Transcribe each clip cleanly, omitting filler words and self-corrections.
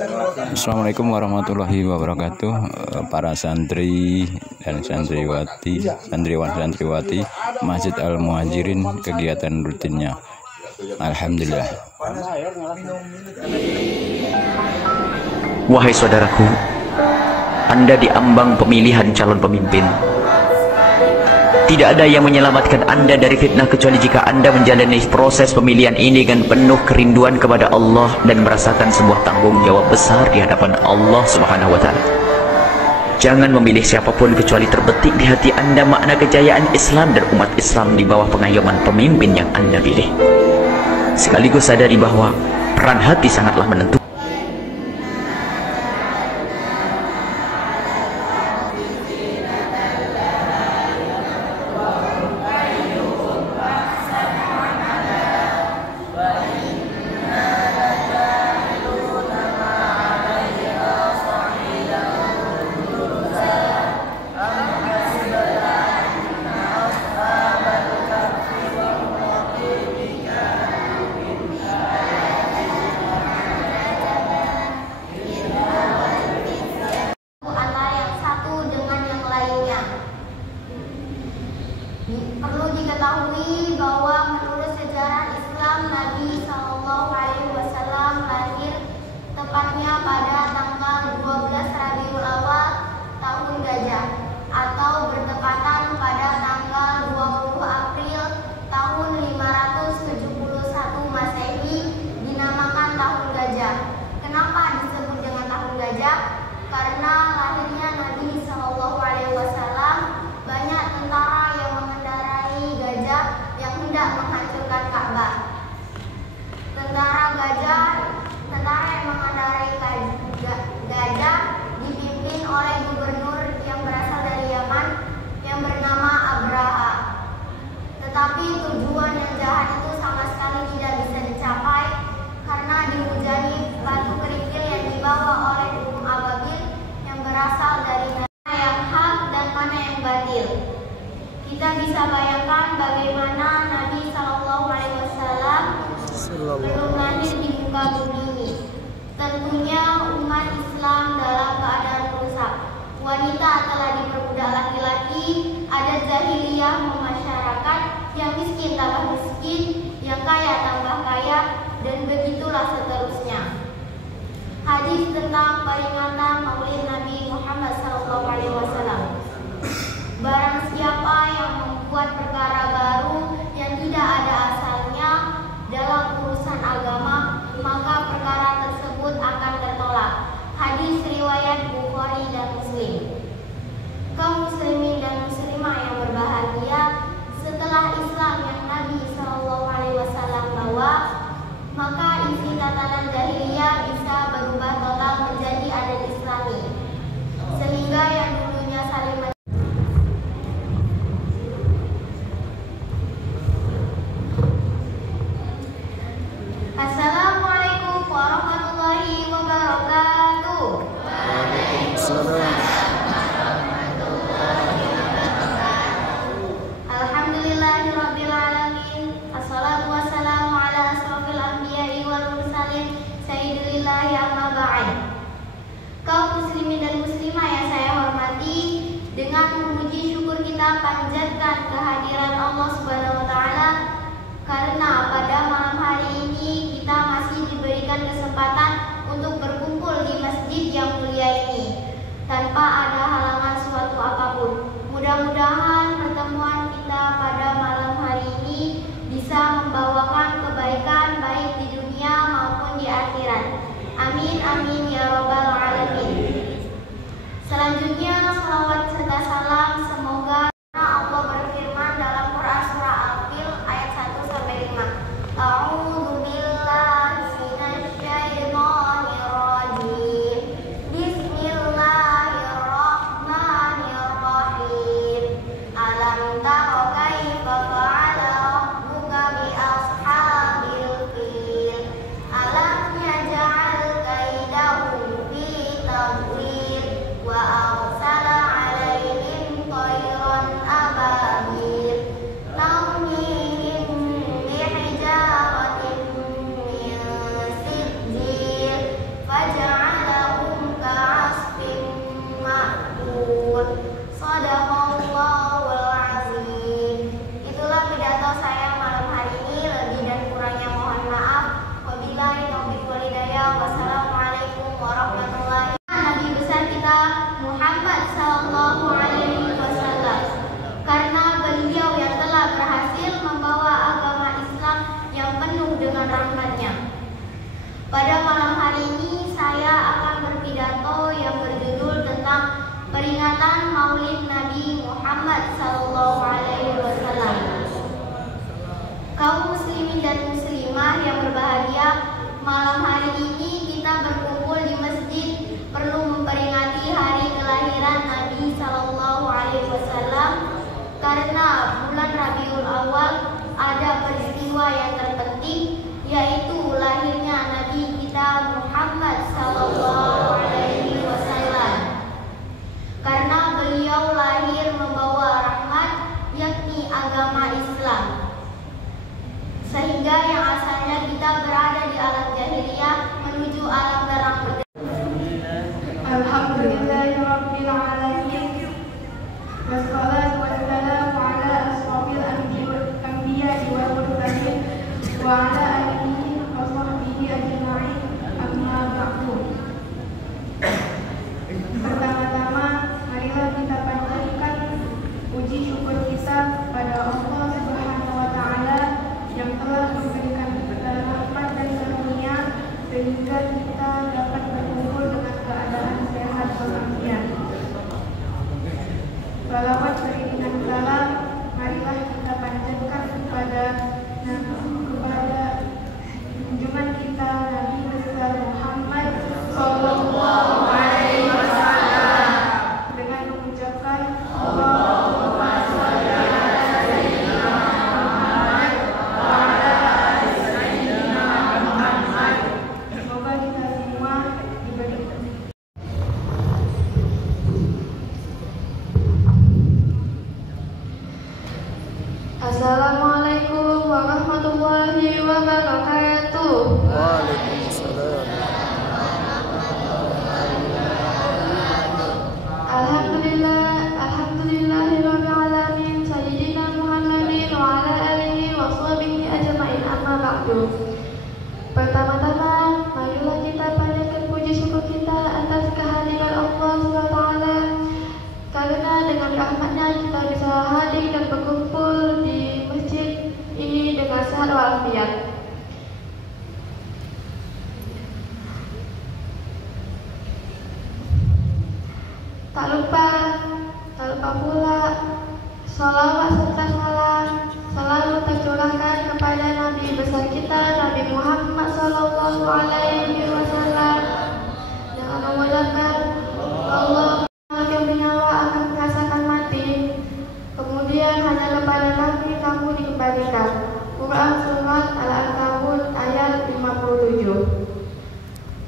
Assalamualaikum warahmatullahi wabarakatuh. Para santri dan santriwati, santriwan santriwati Masjid Al Muhajirin, kegiatan rutinnya. Alhamdulillah. Wahai saudaraku, Anda diambang pemilihan calon pemimpin. Tidak ada yang menyelamatkan Anda dari fitnah kecuali jika Anda menjalani proses pemilihan ini dengan penuh kerinduan kepada Allah dan merasakan sebuah tanggung jawab besar di hadapan Allah Subhanahu wa Ta'ala. Jangan memilih siapapun kecuali terbetik di hati Anda makna kejayaan Islam dan umat Islam di bawah pengayoman pemimpin yang Anda pilih. Sekaligus sadari bahwa peran hati sangatlah menentukan. Perlu diketahui bahwa menurut sejarah Islam, Nabi SAW lahir tepatnya pada tanggal 12 Rabiul Awal tahun Gajah, atau bertepatan pada tanggal 20 April tahun 571 Masehi, dinamakan tahun Gajah. Kenapa disebut dengan tahun Gajah? Karena lahirnya Nabi SAW banyak tentara yang mengendarai gajah yang hendak menghancurkan Ka'bah. Tentara yang mengendarai gajah dipimpin oleh gubernur yang berasal dari Yaman yang bernama Abraha. Tetapi tujuan yang jahat itu sama sekali tidak bisa dicapai karena dihujani batu kerikil yang dibawa oleh burung ababil yang berasal dari mana yang hak dan mana yang batil. Kita bisa bayangkan bagaimana Nabi SAW belum lahir di muka bumi ini. Tentunya umat Islam dalam keadaan rusak. Wanita telah diperbudak laki-laki, adat jahiliyah memasyarakat, yang miskin tambah miskin, yang kaya tambah kaya, dan begitulah seterusnya. Hadis tentang peringatan Maulid Nabi Muhammad SAW. Barang siapa yang membuat perkara baru yang tidak ada asalnya dalam urusan agama, maka perkara tersebut akan tertolak. Hadis riwayat Bukhari dan Muslim. Kaum muslimin dan muslimah yang berbahagia, setelah Islam yang Nabi SAW bawa, maka isi tatanan jahiliyah bisa berubah total menjadi adat Islami, sehingga yang dulunya saling Assalamualaikum warahmatullahi wabarakatuh. Alhamdulillahirabbil alamin. Assalatu wassalamu ala asrofil anbiya'i wal mursalin sayyidillahi amma ba'd. Kaum muslimin dan muslimah yang saya hormati, dengan memuji syukur kita panjatkan kehadiran Allah Subhanahu wa taala karena pada malam hari ini kita masih diberikan kesempatan untuk berkumpul di masjid yang mulia ini tanpa ada halangan suatu apapun. Mudah-mudahan pertemuan kita pada malam hari ini bisa membawakan kebaikan baik di dunia maupun di akhirat. Amin amin ya rabbal alamin. Selanjutnya salawat serta salam semoga Allah berfirman dalam Quran surah Al-Fil ayat 1-5. A'udzu billahi minasy syaithanir rajim. Bismillahirrahmanirrahim. Alam tara kaifa fa'ala rabbuka bi ashabil fil. Alam yaj'al kaidahum Alhamdulillahirabbil alamin. Wassalatu wassalamu ala asrofil anbiya wal mursalin wa ala alihi wa sahbihi ajma'in. Amma ba'du. Pertama-tama, marilah kita panjatkan puji syukur kita pada Allah Subhanahu wa taala yang telah memberikan kita rahmat dan karunia sehingga kita dapat berkumpul dengan keadaan sehat walafiat. Salawat beriringan salam marilah kita panjatkan kepada junjungan kita Nabi besar Muhammad sallallahu alaihi wasallam dengan mengucapkan Allahumma shalli ala sayyidina Muhammad wa ala ali sayyidina Muhammad. Semoga kita semua diberi Assalamualaikum warahmatullahi wabarakatuh. Waalaikumsalam. Alhamdulillahirabbil alamin sayyidina Muhammadin wa ala alihi wa sahbihi ajma'in. Amma ba'du. Pertama-tama, marilah kita panjatkan puji syukur kita atas kehadiran Allah SWT, karena dengan rahmatnya kita bisa hadir dan berkumpul di masjid ini dengan sehat walafiat. Tak lupa pula sholawat serta salam selalu tercurahkan kepada Nabi besar kita Nabi Muhammad sallallahu alaihi wasallam yang mengucapkan Allah yang bernyawa akan merasakan mati, kemudian hanya kepada Nabi kamu dikembalikan. Quran surat Al-Ankabut ayat 57.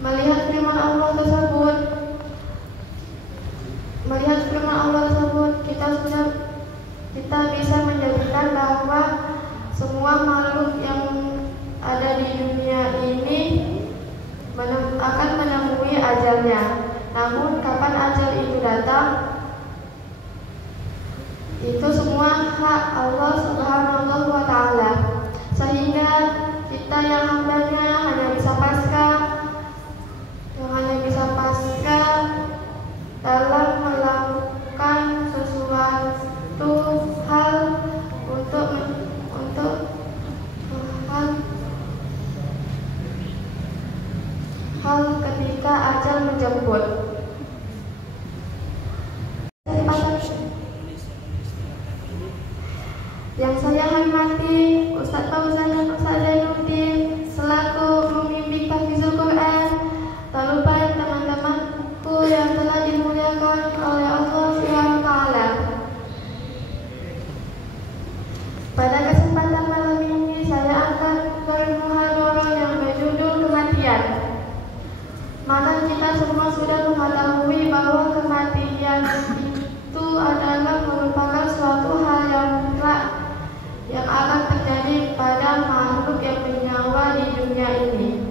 Melihat firman Allah tersebut, kita bisa menjadikan bahwa semua makhluk yang ada di dunia ini akan menemui ajalnya. Namun kapan ajal itu datang, itu semua hak Allah Subhanahu wa taala. Sehingga kita yang hambanya hanya bisa pasrah dalam melakukan sesuatu hal hal ketika ajal menjemput. Yang saya hormati Ustaz Fauzan dan Ustaz Zainuddin selaku pembimbing tahfizul Quran, tak lupa teman-temanku yang telah dimuliakan oleh Allah SWT. Pada kesempatan malam ini saya akan bermuhadharah yang berjudul kematian. Mana kita semua sudah mengetahui bahwa kematian itu adalah merupakan suatu hal yang mutlak yang akan terjadi pada makhluk yang bernyawa di dunia ini.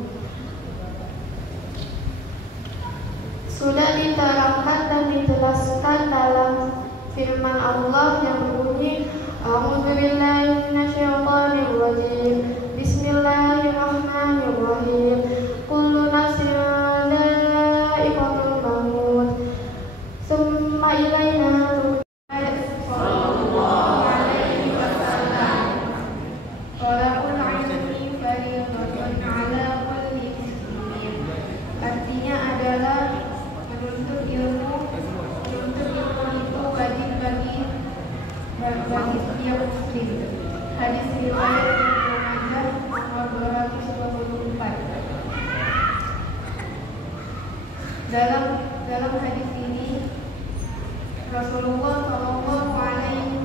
Sudah diterangkan dan dijelaskan dalam firman Allah yang berbunyi A'udzubillahi minasyaitonirrajim. Bismillahirrahmanirrahim. Kullu nafsin dha'iqatul maut. Tsumma ilaina artinya adalah menuntut ilmu itu wajib bagi setiap muslim. Hadis riwayat Ibnu Majah nomor 224. Dalam hadis ini Rasulullah Shallallahu Alaihi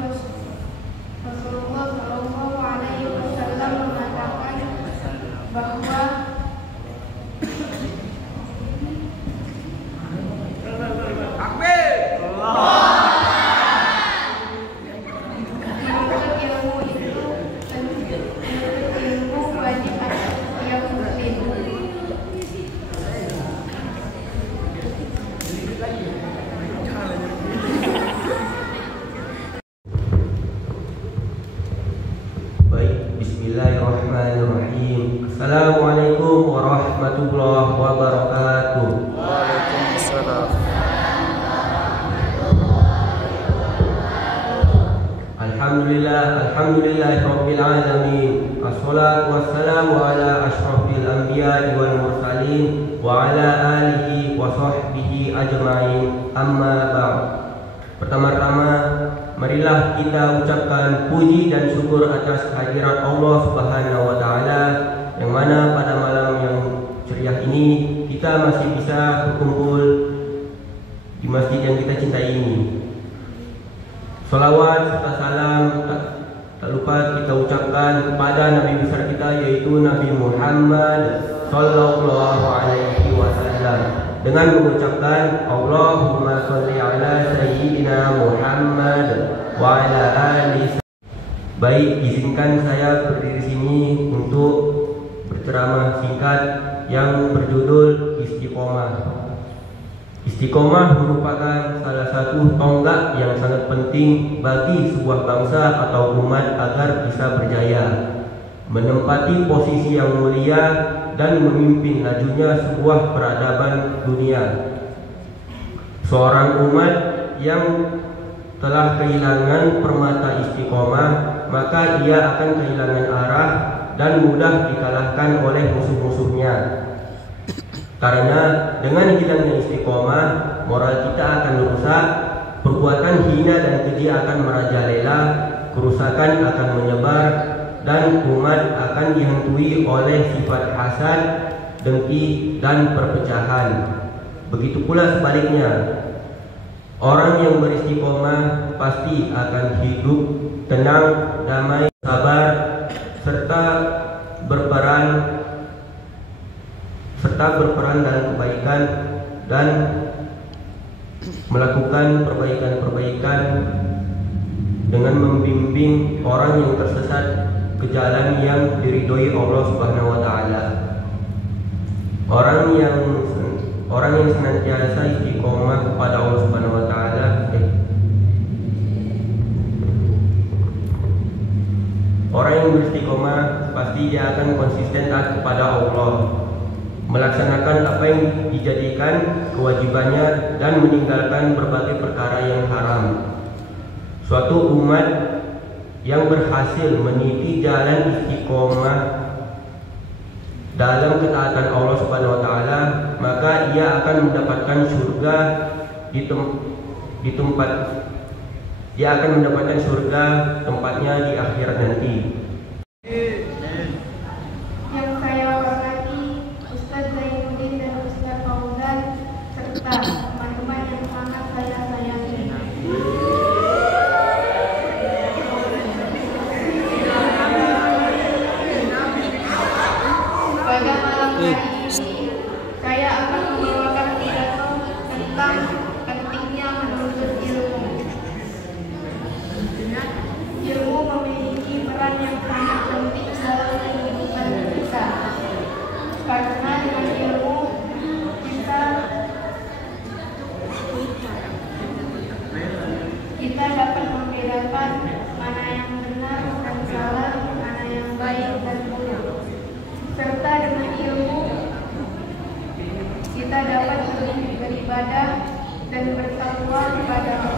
Wasallam mengatakan bahwa alhamdulillahi rabbil alamin. Assalatu wassalamu ala asyrafil anbiya'i wal mursalin wa ala alihi wa sahbihi ajma'in. Amma ba'd. Pertama-tama marilah kita ucapkan puji dan syukur atas kehadirat Allah Subhanahu wa taala, yang mana pada malam yang ceria ini kita masih bisa berkumpul di masjid yang kita cintai ini. Salawat serta salam tak lupa kita ucapkan kepada Nabi besar kita, yaitu Nabi Muhammad Sallallahu Alaihi Wasallam, dengan mengucapkan Allahumma sholli ala Sayyidina Muhammad wa ala ali. Baik, izinkan saya berdiri sini untuk berceramah singkat yang berjudul Istiqomah. Istiqomah merupakan salah satu tonggak yang sangat penting bagi sebuah bangsa atau umat agar bisa berjaya, menempati posisi yang mulia dan memimpin lajunya sebuah peradaban dunia. Seorang umat yang telah kehilangan permata istiqomah, maka ia akan kehilangan arah dan mudah dikalahkan oleh musuh-musuhnya. Karena dengan hilangnya istiqomah, moral kita akan rusak, perbuatan hina dan keji akan merajalela, kerusakan akan menyebar, dan umat akan dihantui oleh sifat hasad, dengki, dan perpecahan. Begitu pula sebaliknya, orang yang beristiqomah pasti akan hidup tenang, damai, sabar, serta berperan dalam kebaikan dan melakukan perbaikan-perbaikan dengan membimbing orang yang tersesat ke jalan yang diridhoi Allah Subhanahu wa taala. Orang yang senantiasa istiqomah kepada Allah Subhanahu wa taala orang yang beristiqomah pasti dia akan konsisten taat kepada Allah, melaksanakan apa yang dijadikan kewajibannya dan meninggalkan berbagai perkara yang haram. Suatu umat yang berhasil meniti jalan istiqomah dalam ketaatan Allah Subhanahu wa taala, maka ia akan mendapatkan surga dia akan mendapatkan surga tempatnya di akhirat nanti. Yang saya hormati Ustaz Zainuddin dan Ustaz Fauzan serta teman-teman yang sangat saya sayangi. Pada malam hari ini saya akan membawakan pidato tentang pentingnya menuntut ilmu. Ilmu memiliki peran yang sangat penting dalam kehidupan kita, karena dengan ilmu kita dapat membedakan mana yang benar dan salah, mana yang baik dan buruk. Serta dengan ilmu kita dapat lebih beribadah dan bertakwa kepada Allah.